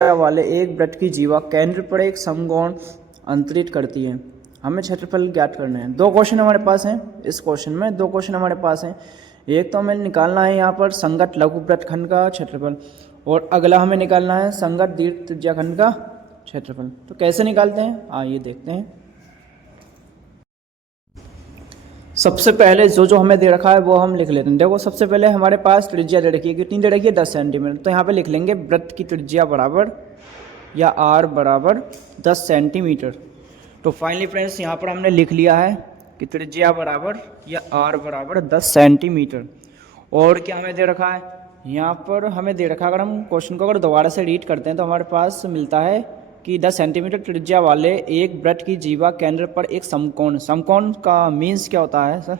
वाले एक वृत्त की जीवा केंद्र पर एक समकोण अंतरित करती है। हमें क्षेत्रफल ज्ञात करना है। दो क्वेश्चन हमारे पास हैं। इस क्वेश्चन में दो क्वेश्चन हमारे पास हैं। एक तो हमें निकालना है यहाँ पर संगत लघु वृत्तखंड का क्षेत्रफल और अगला हमें निकालना है संगत दीर्घ त्रिज्याखंड का क्षेत्रफल। तो कैसे निकालते हैं आइए देखते हैं। सबसे पहले जो हमें दे रखा है वो हम लिख लेते हैं। देखो सबसे पहले हमारे पास त्रिज्या दे रखी है। कितनी दे रखी है? 10 सेंटीमीटर। तो यहाँ पे लिख लेंगे वृत्त की त्रिज्या बराबर या आर बराबर 10 सेंटीमीटर। तो फाइनली फ्रेंड्स यहाँ पर हमने लिख लिया है कि त्रिज्या बराबर या आर बराबर 10 सेंटीमीटर। और क्या हमें दे रखा है? यहाँ पर हमें दे रखा है, अगर हम क्वेश्चन को अगर दोबारा से रीड करते हैं तो हमारे पास मिलता है कि 10 सेंटीमीटर त्रिज्या वाले एक वृत्त की जीवा केंद्र पर एक समकोण। समकोण का मीन्स क्या होता है सर?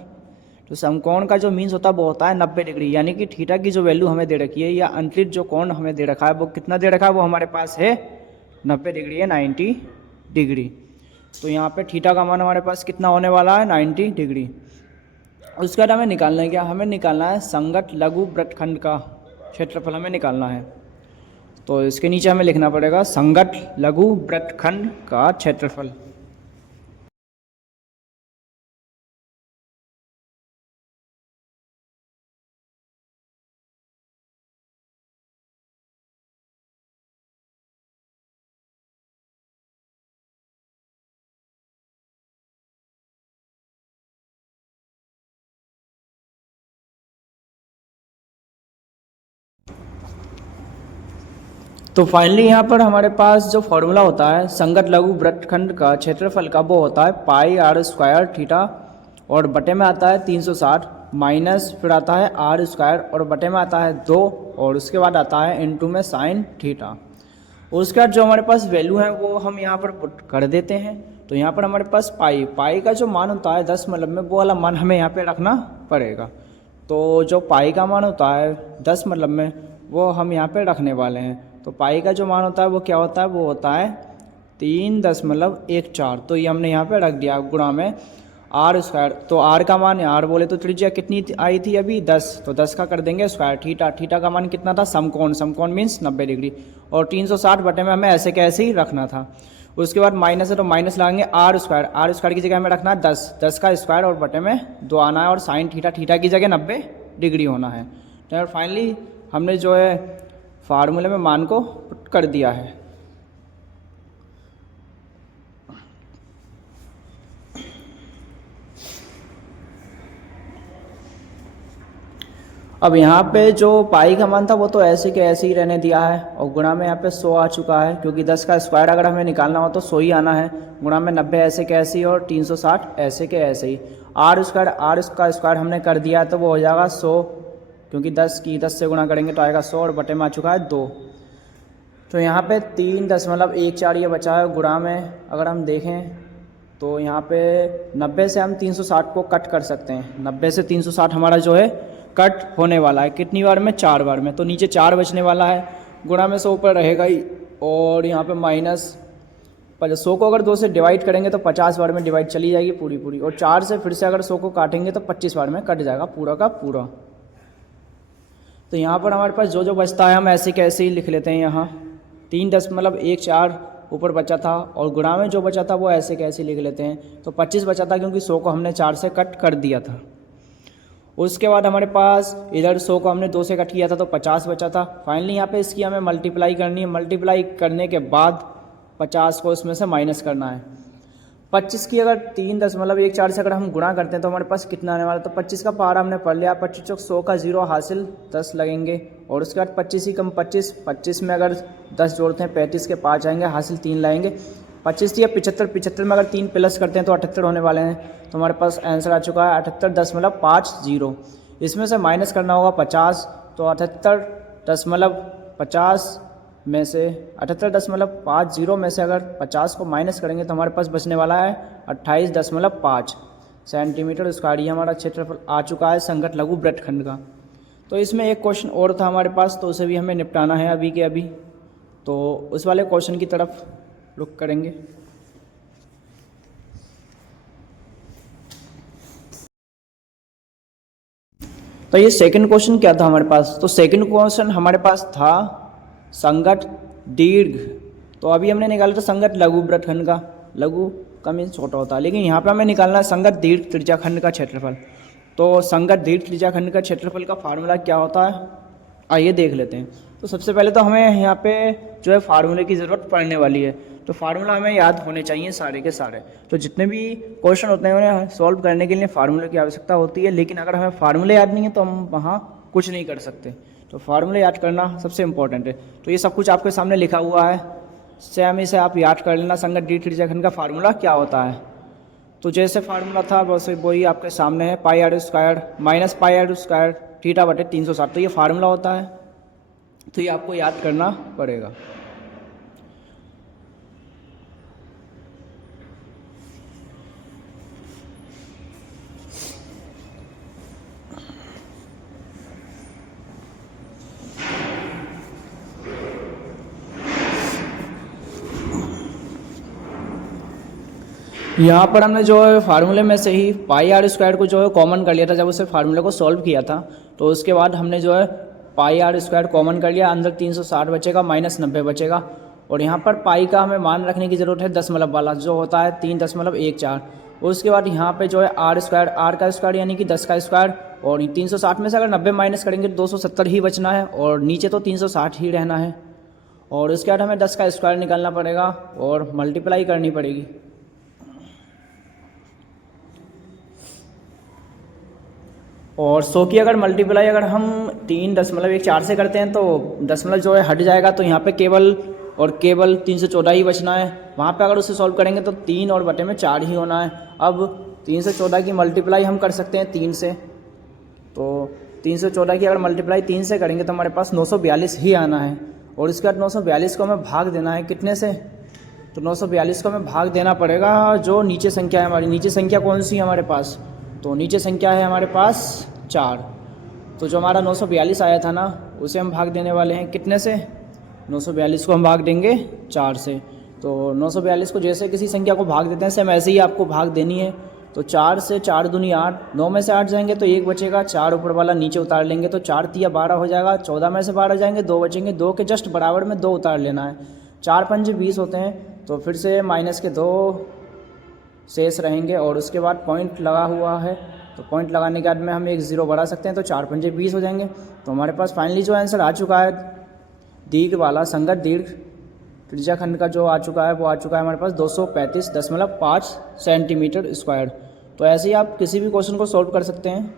तो समकोण का जो मीन्स होता है वो होता है 90 डिग्री, यानी कि थीटा की जो वैल्यू हमें दे रखी है या अंतरित जो कोण हमें दे रखा है वो कितना दे रखा है? वो हमारे पास है 90 डिग्री है, 90 डिग्री। तो यहाँ पे थीटा का मान हमारे पास कितना होने वाला है? 90 डिग्री। उसके बाद हमें निकालना है क्या? हमें निकालना है संगत लघु वृत्तखंड का क्षेत्रफल हमें निकालना है। तो इसके नीचे हमें लिखना पड़ेगा संगत लघु वृत्तखंड का क्षेत्रफल। तो फाइनली यहाँ पर हमारे पास जो फॉर्मूला होता है संगत लघु वृत्तखंड का क्षेत्रफल का वो होता है पाई आर स्क्वायर थीटा और बटे में आता है 360 माइनस फिर आता है आर स्क्वायर और बटे में आता है 2 और उसके बाद आता है इनटू में साइन थीटा। और उसके बाद जो हमारे पास वैल्यू है वो हम यहाँ पर पुट कर देते हैं। तो यहाँ पर हमारे पास पाई का जो मान होता है 10 मतलब में वो वाला मान हमें यहाँ पे रखना पड़ेगा। तो जो पाई का मान होता है 10 मतलब में वो हम यहाँ पे रखने वाले हैं। तो पाई का जो मान होता है वो क्या होता है? वो होता है 3.14। तो ये हमने यहाँ पे रख दिया गुणा में आर स्क्वायर। तो आर का मान आर बोले तो त्रिज्या कितनी आई थी अभी? 10। तो 10 का कर देंगे स्क्वायर। थीटा का मान कितना था? समकोण मीन्स 90 डिग्री और 360 बटे में हमें ऐसे कैसे ही रखना था। उसके बाद माइनस है तो माइनस लगाएंगे आर स्क्वायर की जगह हमें रखना है 10 का स्क्वायर और बटे में 2 आना है और साइन थीटा की जगह 90 डिग्री होना है। तो फाइनली हमने जो है फार्मूले में मान को पुट कर दिया है। अब यहाँ पे जो पाई का मान था वो तो ऐसे के ऐसे ही रहने दिया है और गुणा में यहाँ पे 100 आ चुका है, क्योंकि 10 का स्क्वायर अगर हमें निकालना हो तो 100 ही आना है। गुणा में 90 ऐसे के ऐसे ही और 360 ऐसे के ऐसे ही। आर का स्क्वायर हमने कर दिया है तो वो हो जाएगा 100, क्योंकि 10 से गुणा करेंगे तो आएगा 100 और बटे में आ चुका है 2। तो यहाँ पे 3.14 ये बचा है। गुणा में अगर हम देखें तो यहाँ पे 90 से हम 360 को कट कर सकते हैं। 90 से 360 हमारा जो है कट होने वाला है। कितनी बार में? 4 बार में। तो नीचे 4 बचने वाला है। गुणा में 100 ऊपर रहेगा ही और यहाँ पे माइनस 100 को अगर 2 से डिवाइड करेंगे तो 50 बार में डिवाइड चली जाएगी पूरी और 4 से फिर से अगर 100 को काटेंगे तो 25 बार में कट जाएगा पूरा का पूरा। तो यहाँ पर हमारे पास जो बचता है हम ऐसे कैसे ही लिख लेते हैं। यहाँ 3.14 ऊपर बचा था और गुणा में जो बचा था वो ऐसे कैसे लिख लेते हैं। तो 25 बचा था क्योंकि 100 को हमने 4 से कट कर दिया था। उसके बाद हमारे पास इधर 100 को हमने 2 से कट किया था तो 50 बचा था। फाइनली यहाँ पे इसकी हमें मल्टीप्लाई करनी है। मल्टीप्लाई करने के बाद 50 को इसमें से माइनस करना है। 25 की अगर 3.14 से अगर हम गुणा करते हैं तो हमारे पास कितना आने वाला? तो 25 का पहाड़ा हमने पढ़ लिया। 25 चौक 100 का 0 हासिल 10 लगेंगे और उसके बाद 25 ही कम 25 में अगर 10 जोड़ते हैं 35 के 5 आएंगे, हासिल 3 लाएंगे। 25 या 75 में अगर 3 प्लस करते हैं तो 78 होने वाले हैं। तो हमारे पास आंसर आ चुका है 78.50। इसमें से माइनस करना होगा 50। तो 78.50 में से 78.50 में से अगर 50 को माइनस करेंगे तो हमारे पास बचने वाला है 28.5 सेंटीमीटर स्क्वायर। ये हमारा क्षेत्रफल आ चुका है संगत लघु वृत्तखंड का। तो इसमें एक क्वेश्चन और था हमारे पास, तो उसे भी हमें निपटाना है अभी के अभी। तो उस वाले क्वेश्चन की तरफ रुख करेंगे। तो ये सेकंड क्वेश्चन क्या था हमारे पास? तो सेकंड क्वेश्चन हमारे पास था संगत दीर्घ, तो अभी हमने निकाला था संगत लघु वृत्तखंड का, लघु का मीन छोटा होता है, लेकिन यहाँ पे हमें निकालना है संगत दीर्घ त्रिज्याखंड का क्षेत्रफल। तो संगत दीर्घ त्रिज्याखंड का क्षेत्रफल का फार्मूला क्या होता है, आइए देख लेते हैं। तो सबसे पहले तो हमें यहाँ पे जो है फार्मूले की ज़रूरत पड़ने वाली है, तो फार्मूला हमें याद होने चाहिए सारे के सारे। तो जितने भी क्वेश्चन होते हैं उन्हें सॉल्व करने के लिए फार्मूले की आवश्यकता होती है, लेकिन अगर हमें फार्मूले याद नहीं है तो हम वहाँ कुछ नहीं कर सकते। तो फार्मूले याद करना सबसे इंपॉर्टेंट है। तो ये सब कुछ आपके सामने लिखा हुआ है, सेम इसे आप याद कर लेना, संगत दीर्घ त्रिज्याखंड का फार्मूला क्या होता है। तो जैसे फार्मूला था वैसे वही आपके सामने है, pi r square minus pi r square theta बटे 360, तो ये फार्मूला होता है, तो ये आपको याद करना पड़ेगा। यहाँ पर हमने जो है फार्मूले में से ही पाई आर स्क्वायर को जो है कॉमन कर लिया था जब उसे फार्मूले को सॉल्व किया था। तो उसके बाद हमने जो है पाई आर स्क्वायर कॉमन कर लिया, अंदर 360 बचेगा माइनस 90 बचेगा। और यहाँ पर पाई का हमें मान रखने की ज़रूरत है दशमलव वाला, जो होता है 3.14। उसके बाद यहाँ पे जो है आर स्क्वायर, आर का स्क्वायर यानी कि 10 का स्क्वायर, और 360 में से अगर 90 माइनस करेंगे तो 270 ही बचना है, और नीचे तो 360 ही रहना है। और उसके बाद हमें 10 का स्क्वायर निकालना पड़ेगा और मल्टीप्लाई करनी पड़ेगी। और 100 की अगर मल्टीप्लाई अगर हम 3.14 से करते हैं तो दशमलव जो है हट जाएगा, तो यहाँ पे केवल और केवल 314 ही बचना है। वहाँ पे अगर उसे सॉल्व करेंगे तो 3 और बटे में 4 ही होना है। अब 314 की मल्टीप्लाई हम कर सकते हैं 3 से, तो 314 की अगर मल्टीप्लाई 3 से करेंगे तो हमारे पास 942 ही आना है। और इसके बाद 942 को हमें भाग देना है कितने से, तो 942 को हमें भाग देना पड़ेगा जो नीचे संख्या है हमारी। नीचे संख्या कौन सी है हमारे पास, तो नीचे संख्या है हमारे पास 4। तो जो हमारा 942 आया था ना उसे हम भाग देने वाले हैं कितने से, 942 को हम भाग देंगे 4 से। तो 942 को जैसे किसी संख्या को भाग देते हैं सेम ऐसे ही आपको भाग देनी है। तो 4 से 4 दूनी 8, 9 में से 8 जाएंगे तो 1 बचेगा, 4 ऊपर वाला नीचे उतार लेंगे तो 4 तिया 12 हो जाएगा। 14 में से 12 जाएंगे 2 बचेंगे, 2 के जस्ट बराबर में 2 उतार लेना है। 4 पंजे 20 होते हैं, तो फिर से माइनस के 2 शेष रहेंगे। और उसके बाद पॉइंट लगा हुआ है, तो पॉइंट लगाने के बाद में हम एक 0 बढ़ा सकते हैं, तो 4 पंजे 20 हो जाएंगे। तो हमारे पास फाइनली जो आंसर आ चुका है दीर्घ वाला संगत दीर्घ त्रिज्याखंड का जो आ चुका है वो आ चुका है हमारे पास 235.5 सेंटीमीटर स्क्वायर। तो ऐसे ही आप किसी भी क्वेश्चन को सॉल्व कर सकते हैं।